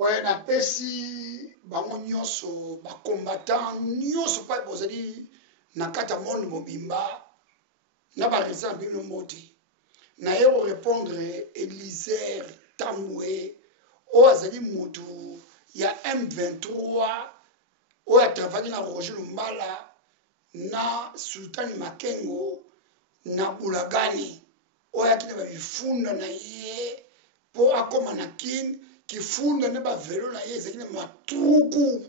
Ouais, na pesi bango nyonso ba combattant nyonso pa bozali na kata monde mobimba na ba raison bino moti na ye répondre Élisée Tambwe o azali mutu ya M23 o ya travaki na Roger Lumbala na Sultani Makengo na Bulagani o ya kina ba bifunda na ye po akoma na kin kifunda ne ba velo na ye ezali na matruku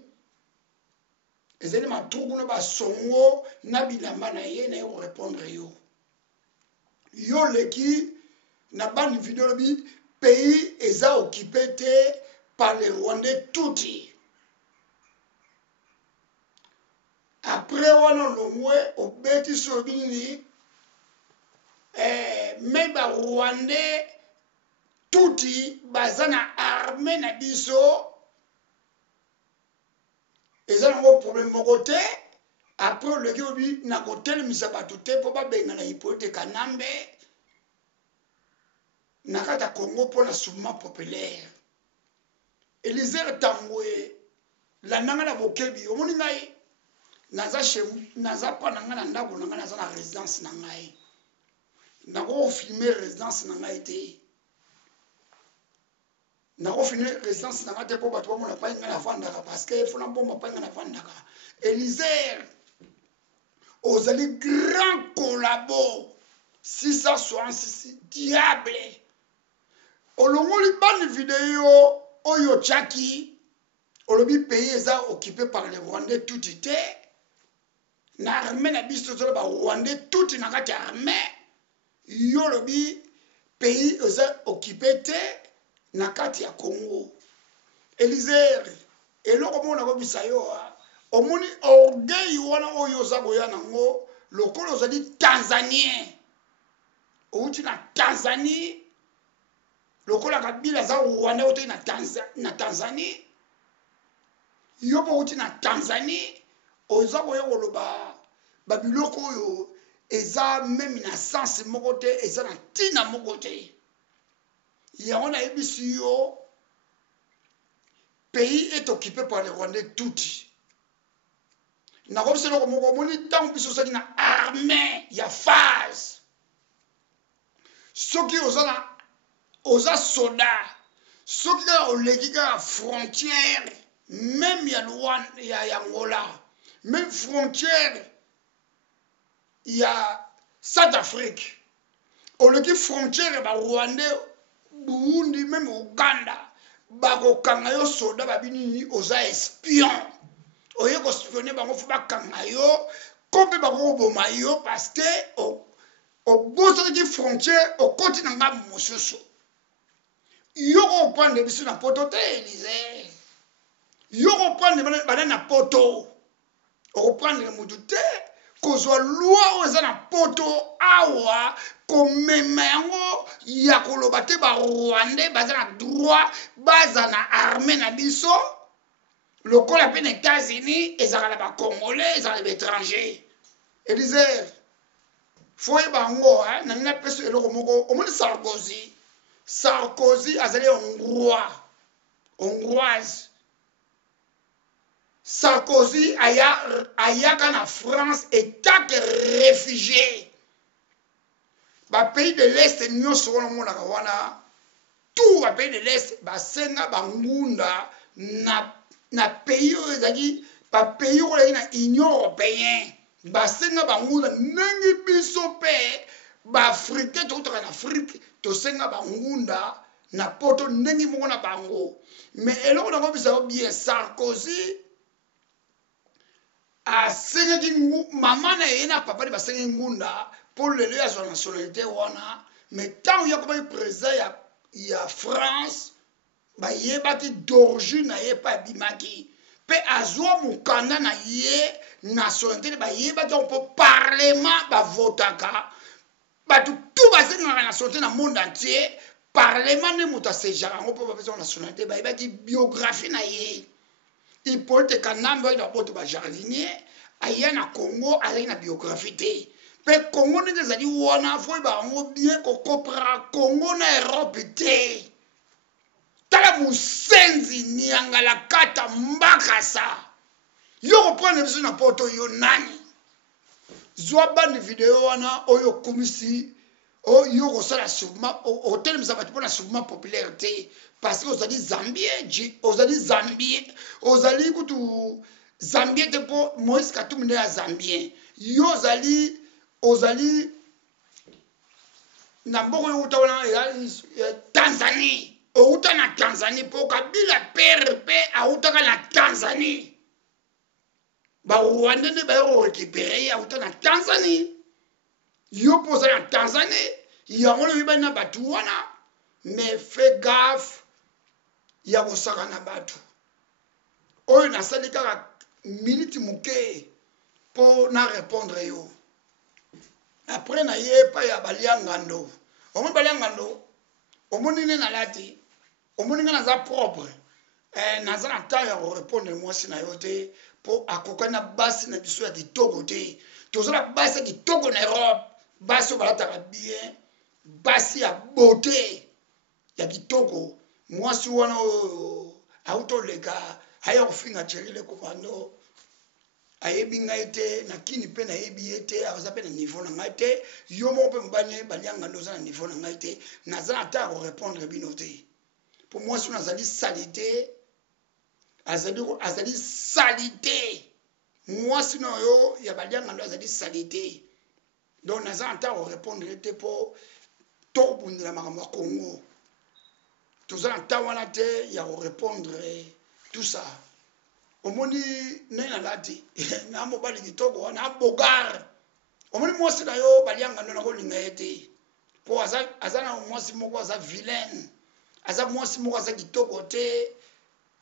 na ba songo na bilamba na ye na ye répondre yo leki na bani video bi pays eza occupé te par les Rwandais touti après wana lomwe obeti sobini mais ba Rwandais touti bazana armée na biso eza nango problème moko te après oleki obi na kotelemisa bato te mpo babenga na hipote kanambe na kati ya Congo mpo na soulèvement populaire Élisée Tambwe landanga na bokebi omoni ngai naza pa na ngai na ndako na ngai naza na résidence na ngai nakofilme résidence na ngai te nakofilme résidence na ngai te mpo bato bamona pai ngai navandaka parce que fona mbomba pai ngai navandaka Élisée ozali grand collabo 666 diable olongoli bani video oyo tchaki olobi pays eza occupé par les Rwandais touti te na armée na biso tozala ba Rwandais touti na kati ya armée yo lobi pays eza occupé te na kati ya Congo Élisée eloko mona ko bisa yo omoni orgueil wana oyo oza koya nango lokolo ozali tanzanien outi na Tanzanie lokola kabila za Rwanda ote na Tanzanie yo po outi na Tanzanie oza koya koloba babiloko oyo eza même na sens moko te eza na tina moko te yango na yebisi yo pays est occupé par les Rwandais touti na ko biselo moko moni tango biso saki na armée ya phase soki oza soda soki oleki ka frontière même ya Luanda ya Angola même frontière ya South Afrique oleki frontière ba Rwandais Burundi même Uganda bakokanga yo soda babini oza espion oye ko spionner bango fu bakanga yo kombe bakoboma yo parce que obosaki frontière okoti na nga mosusu yo kopande biso na poto te Élisée yo kopande bana na poto okopande mutu te kozwa loi oyo eza na poto awa komema yango ya koloba te ba Rwandais baza na droit baza na armée na biso lokola pe na États-Unis ezaka na ba Congolais ezaka na ba étranger Élisée foye bango na nina peso eloko moko omoni Sarkozy azali hongroise Sarkozy ayaka na France etat que réfugié ba pays de l'Est nyonso wana monaka wana tout ba pays de l'Est basenga bangunda na pays oyo ezali ba pays oyo na Union européenne basenga bangunda ndenge biso pe baafrikain tokotoka na Afrique tosenga bangunda na poto ndenge moko na bango mais eloko nango bisa bien Sarkozy asengaki mama na ye na papa de basengi ngunda mpo lelo yazwa nationalité wana mais ntango yakobaki président ya France bayebaki d'origine na ye pa abimaki mpe azwa mokanda na ye nationalité bayebaki mpo parlement bavotaka bato tu basengaka nationalité na monde entier parlement nde moto asejaka yango mpo bapesa nationalité bayebaki biographie na ye Hippolyte Kanambe oyo na boto ba jardinier aya na Congo azali na biographie te mpe Congo ndenge ezali wana foyi bango bien kokopera Congo na Europe te tala musenzi niangala kata mbakasa yo reprendre biso na poto yo nani zwa bani video wana oyo komisi oyo kosala sûrement otelemisa bato mpona sûrement popularité parce que ozali zambien ozali kutu zambien te mpo Moïse Katumbi nde ya zambien yo ozali na mboka oyo outa wana Tanzanie outa na Tanzanie mpo Kabila pere mpe autaka na Tanzanie barwanda nde bayo korécupere ye auta na Tanzanie yo mpo ozali na Tanzanie yango lobi bani na bato wana mais fais gaffe ya kosaka na bato oyo nasali kaka minute moke mpo na répondre yo après na ye epai ya baliangando omoni baliangando omoni nde nalati omoni nga naza propre naza na temps ya korépondre mwasi na yo te mpo akokani na basi na biso ya kitoko te tozala basi ya kitoko na Europe basi oyo balataka bien basi ya beauté ya kitoko mwasi wana oyo auta oleka aya kofinga cherile komando ayebi ngai te na kini mpe nayebi ye te aza mpe na niveau na ngai te yo moko mpe mobali baliangando oza na niveau na ngai te naza na ta ya korépondre bino te mpo mwasi oyo azali sali te azali sali te mwasi na oyo ya baliangando azali sali te donc naza na ta ya korépondre te mpo tokobundela makambo ya Congo toza na ta wana te ya korépondre tout ça omoni nai nalati na mobali kitoko wana abogare omoni mwasi na yo baliangando na kolinga ye te mpo aza na mwasi moko aza vilaine aza mwasi moko aza kitoko te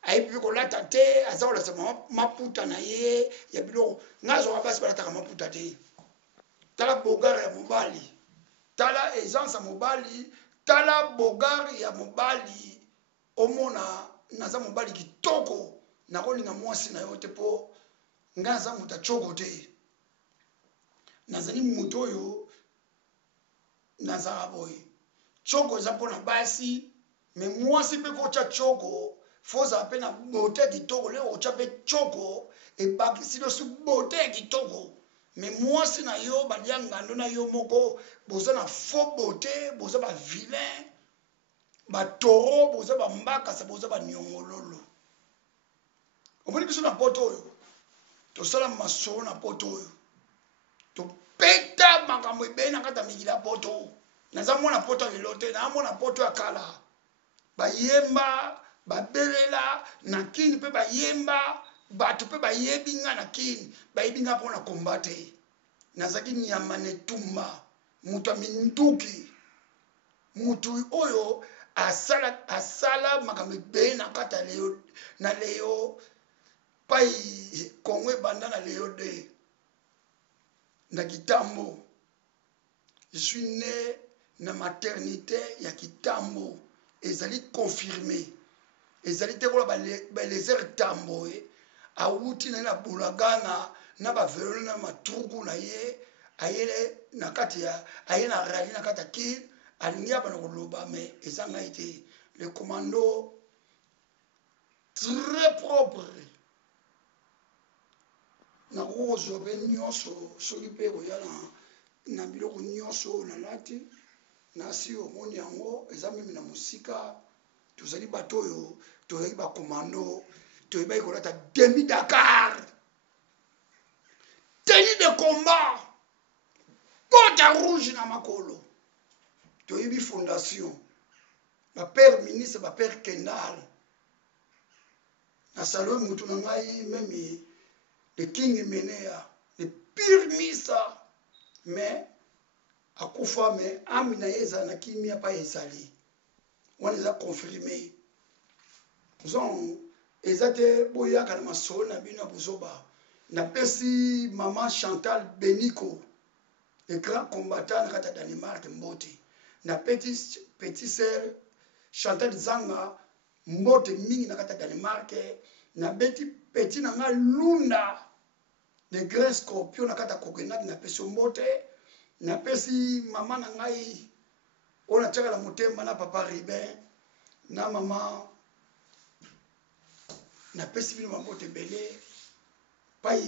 ayebi mpe kolata te aza kolasa maputa na ye ya biloko ngai azoka basi balataka maputa te tala bogare ya mobali tala essence ya mobali tala bogare ya mobali omona naza mobali kitoko nakolinga mwasi na yo te mpo ngai naza moto achoko te nazali moto oyo nazala boye choko eza mpona basi me mwasi mpe kotya choko fozala mpe na bote ya kitoko leo otya mpe choko ebakisi losi bote ya kitoko me mwasi na yo baliangando na yo moko boza na faux bote boza bavilain batoro boza bambakasa boza baniongololo omoni biso na poto oyo tosala masolo na poto oyo topeta makambo ebele na kati ya mikili ya poto naza mwana poto ya lelo te naa mwana poto ya kala bayemba babelela na kini mpe bayemba bato mpe bayebi nga na kini bayebi nga mpona komba te nazaki nyama netumba moto ya minduki motu oyo asala makambo ebele na kati ya leo na leo pai Kongo ebanda na leo de na Kitambo je suis né na maternité ya Kitambo ezali confirmé ezali te kola balezer tambo awuti na bulagana na bavelo na matruku na ye ayele na kati ya aye na rali na kati ya ki alingi abana koloba mais eza ngai te le commando très propre na kozwa mpe nyonso soki mpe koya na biloko nyonso nalati nasi omoni yango eza mimi na mosika tozali bato oyo tozali bakomando toyebaki kolata demi Dakar tenue de combat bota rouge na makolo toyebi fondation bapère ministre bapère Kendal na salo mutu na ngai meme le king menea le pire misa mais akufa mais ami na ye ezala na kimia pa ezali wana eza confirmé zon eza te boyaka na masolo na bino ya bozoba napesi mama Chantal Beniko le grand combattant na kati ya Danemark mbote na petit sœur Chantal Zanga mbote mingi na kati ya Danemark na beti petit na nga Lunda le grand scorpion na kati ya Copenhague na pesi mbote na pesi mama na ngai ona tiaka na motema na papa Ribin na mama napesi bino bambote ebele pai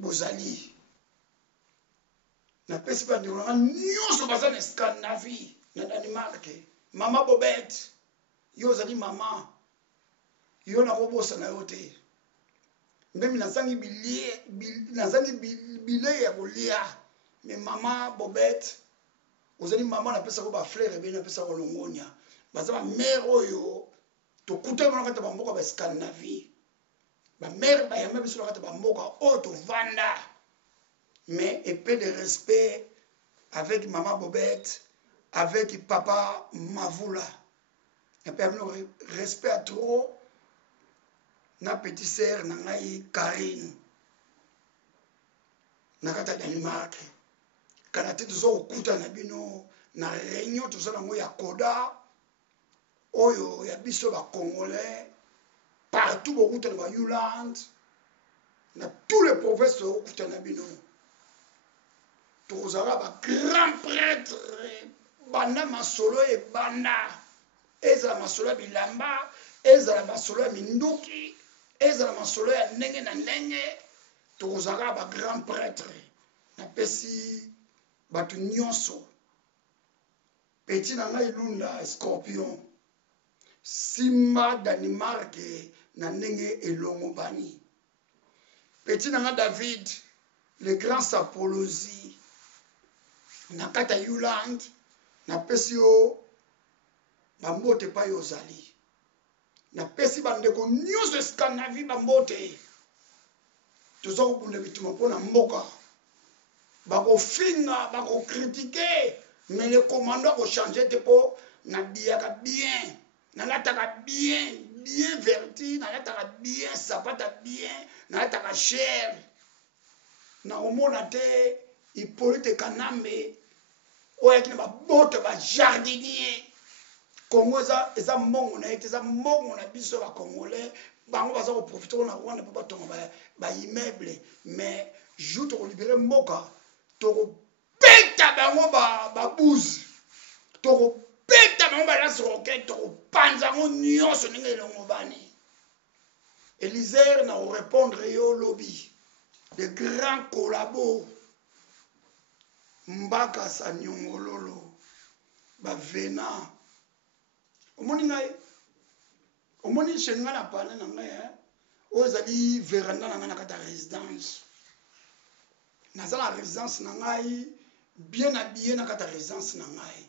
bozali napesi bandeko nanga nyonso baza na Scandinavie na Danemark. Mama Bobette yo ozali mama yo nakobosana yo te mbemi nazangi bile ya kolia me mama Bobette ozali mama napesako baflere ebele napesako longonia baza bamere oyo tokutani wana kati ya bamboka ba Scandinavie bamere bayamba biso na kati ya bamboka oyo tovanda mais épée de respect avec maman Bobette, avec papa Mavula. Et puis respect à trop na petite sœur nangai Karine. Nakata Danemark. Kana te tozo okuta na bino na réunion tozo na ya koda oyo ya biso ba congolais partout okuta na Yuland na tous les provinces okuta na bino. Tozala ba grand prêtre banda masolo e banda ezala masolo ya bilamba ezala masolo ya minduki ezala masolo ya ndenge na ndenge tozala ba grand prêtre na pesi bato nyonso petit na ngai Lunda Scorpion Simba Danemark na ndenge elongo bani petit na ngai David le grand Sapolosi na kata Yuland na pesi yo bambote pa yo zali na pesi bandeko nyonso Scandinavie bambote toza kobunda bituma mpona mboka bakofinga bakokritike mais le commando akochange te mpo nabiyaka bien nalataka bien verti nalataka bien sapata bien nalataka cher nakomona te Hippolyte Kanambe oyaki na babote bajardinier Congo eza mbongo na ye te eza mbongo na biso bacongolais bango baza koprofite wana wana mpo batonga baimmeuble mais jour tokolibere mboka tokobeta bango babuzi tokobeta bango balance roquette tokopanza yango nyonso ndenge elongo bani Élisère na korépondre yo lobi le grand collabo Mbaka sa nyongololo bavena omoni ngai omoni shenga na pana na ngai oyo ezali veranda na ngai na kati ya résidence naza na résidence na ngai bien habillé na kati ya résidence na ngai